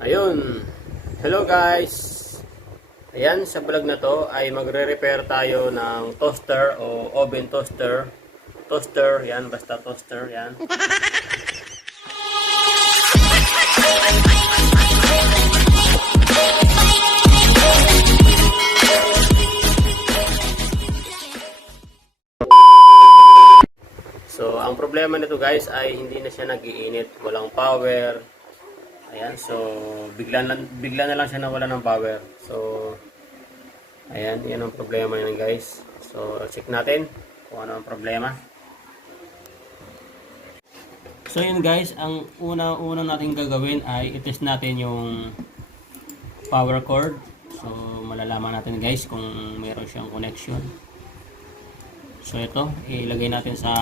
Ayun. Hello guys. Ayan, sa vlog na to ay magre-repair tayo ng toaster o oven toaster. Toaster, yan, basta toaster, yan. So, ang problema nito guys ay hindi na siya nag-iinit, walang power. Ayan, so bigla na lang siya nawala ng power. So, ayan, yan ang problema yan guys. So, check natin kung ano ang problema. So, yun guys, ang una natin gagawin ay itest natin yung power cord. So, malalaman natin guys kung meron siyang connection. So, ito, ilagay natin sa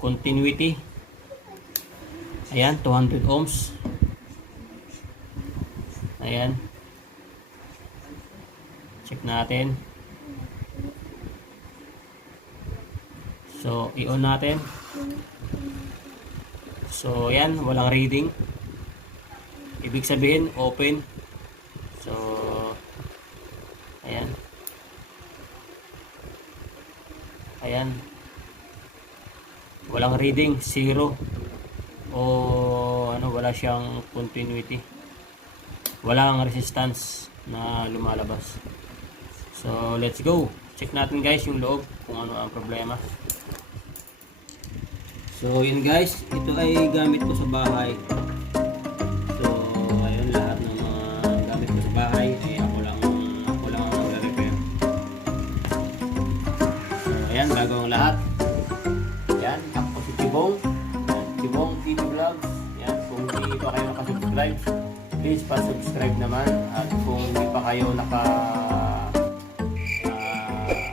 continuity. Ayan, 200 ohms. Ayan. Check natin. So, i-on natin. So, ayan, walang reading. Ibig sabihin, open. So, ayan. Ayan. Walang reading, 0. O ano, wala siyang continuity. Walang resistance na lumalabas. So, let's go. Check natin guys yung loob kung ano ang problema. So, yun guys, ito ay gamit ko sa bahay. So, ayun, lahat ng mga gamit ko sa bahay ay ako lang ang nagre-repair. So, ayan, bago ang lahat. Yan, ako si Tibong. Tibong TV Vlogs. Yan, kung hindi pa kayo nakasubscribe, please pa-subscribe naman. At kung hindi pa kayo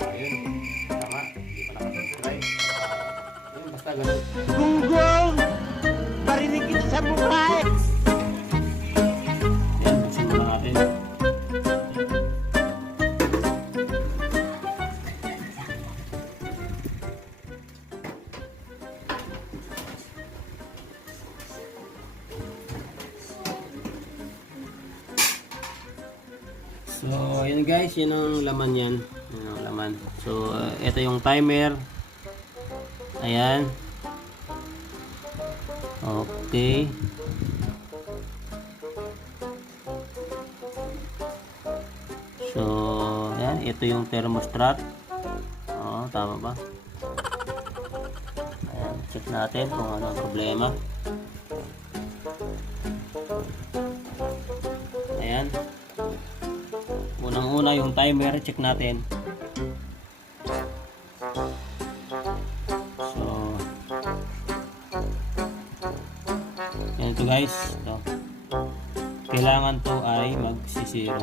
ayun, tama, hindi pa nakasubscribe. Ayun, basta ganun. Gunggong! Barinig kita sa mukha! Yan, buksan muna natin. So, yun guys, yun ang laman yan. Yun ang laman. So, ito yung timer. Ayan. Okay. So, ayan. Ito yung thermostat. Oo, tama ba? Ayan, check natin kung ano ang problema. Ayan. Unang-una yung timer, check natin. So, yan ito guys. Ito. Kailangan to ay magsisiro.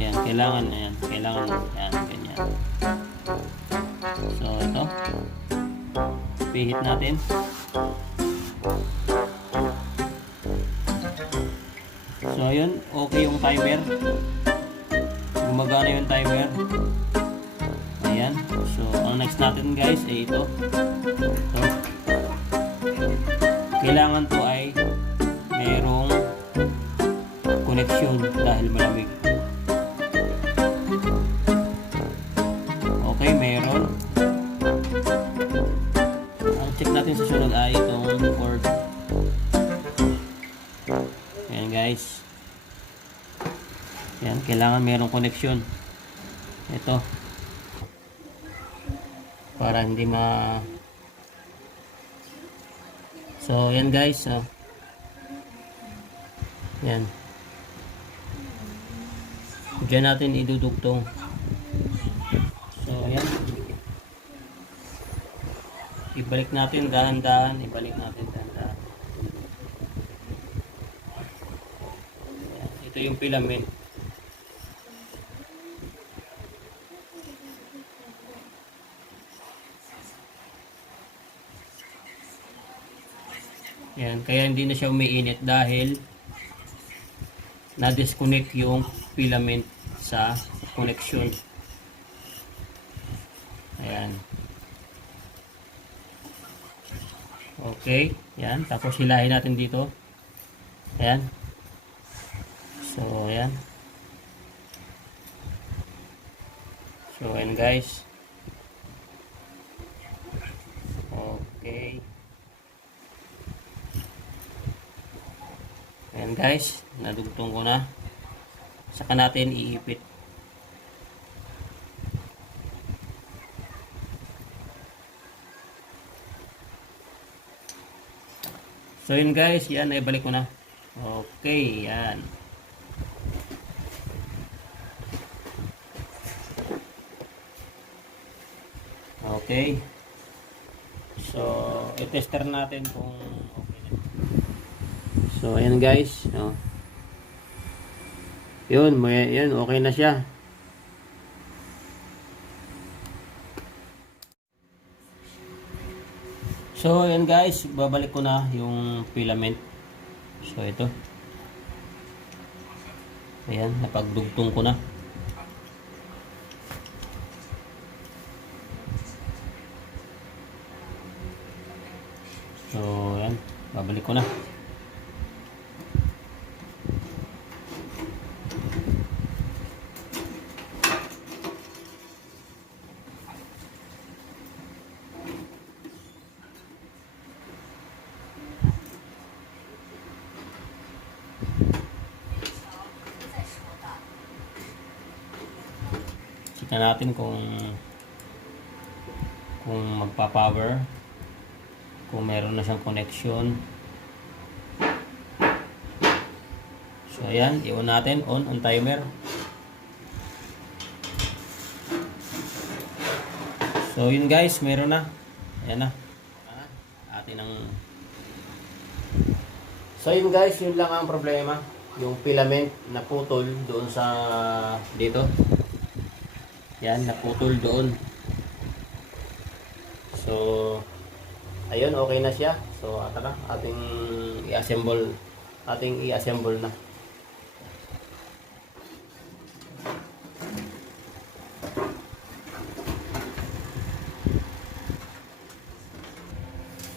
Yan, kailangan yan, ganyan. So, ito. Pihit natin. So, ayun, okay yung timer. Gumagana yung timer. Ayan. So, ang next natin guys ay ito. Kailangan to ay mayroong connection dahil malamig. Okay, mayroon. Ang check natin sa sunod ay itong cord. Ayan guys. Yan, kailangan mayroong connection. Ito. Para hindi So, yan guys. So, yan. Diyan natin idudugtong. So, yan. Ibalik natin dahan-dahan. Yan. Ito yung filament. Yan, kaya hindi na siya umiinit dahil na-disconnect yung filament sa connection. Ayan. Okay, yan. Tapos hilahin natin dito. Ayan. So, ayan. So, ayan guys. Okay. Ayan guys, nadugtong ko na. Saka natin iipit. So yun guys, yan, naibalik ko na. Okay, yan. Okay. So, i-tester natin kung okay na. So, ayan guys. Oh. Yun, yun, okay na siya. So, ayan guys, babalik ko na yung filament. So, ito. Ayan, napagdugtong ko na. So, ayan, babalik ko na. Tingnan natin kung magpa-power, kung meron na siyang connection. So ayan, iwan natin on timer. So yun guys, meron na. Ayan na. Atin ang So yun guys, yun lang ang problema. Yung filament naputol doon sa dito. Yan, naputol doon. So, ayun, okay na siya. So, tara, ating i-assemble na.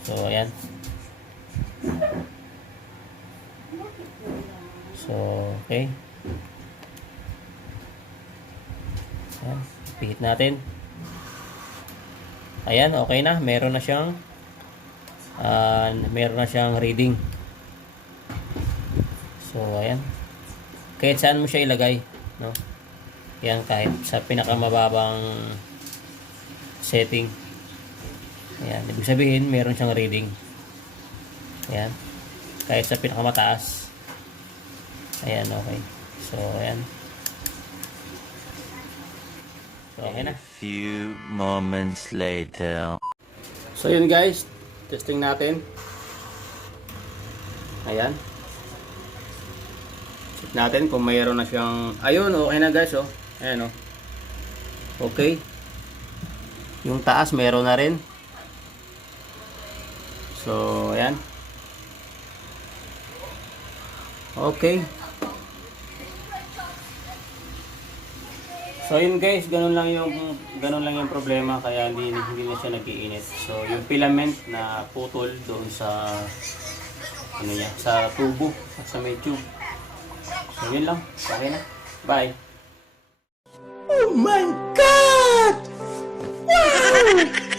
So, ayan. So, okay. Ayan, pihit natin. Ayan, okay na. Meron na siyang reading. So, ayan. Kahit saan mo siya ilagay, no? Ayan, kahit sa pinakamababang setting. Ayan, ibig sabihin, meron siyang reading. Ayan. Kahit sa pinakamataas. Ayan, okay. So, ayan. So, okay na. Few moments later. So, yun guys. Testing natin. Ayan. Check natin kung mayroon na siyang... Ayun, okay na guys, oh. Ayan, oh. Okay. Yung taas, mayroon na rin. So, ayan. Okay. So yun guys, ganun lang yung problema, kaya hindi na siya nag-iinit. So yung filament na putol doon sa sa tubo, sa may tube. So yun lang. Okay na. Bye. Oh my God! Wow!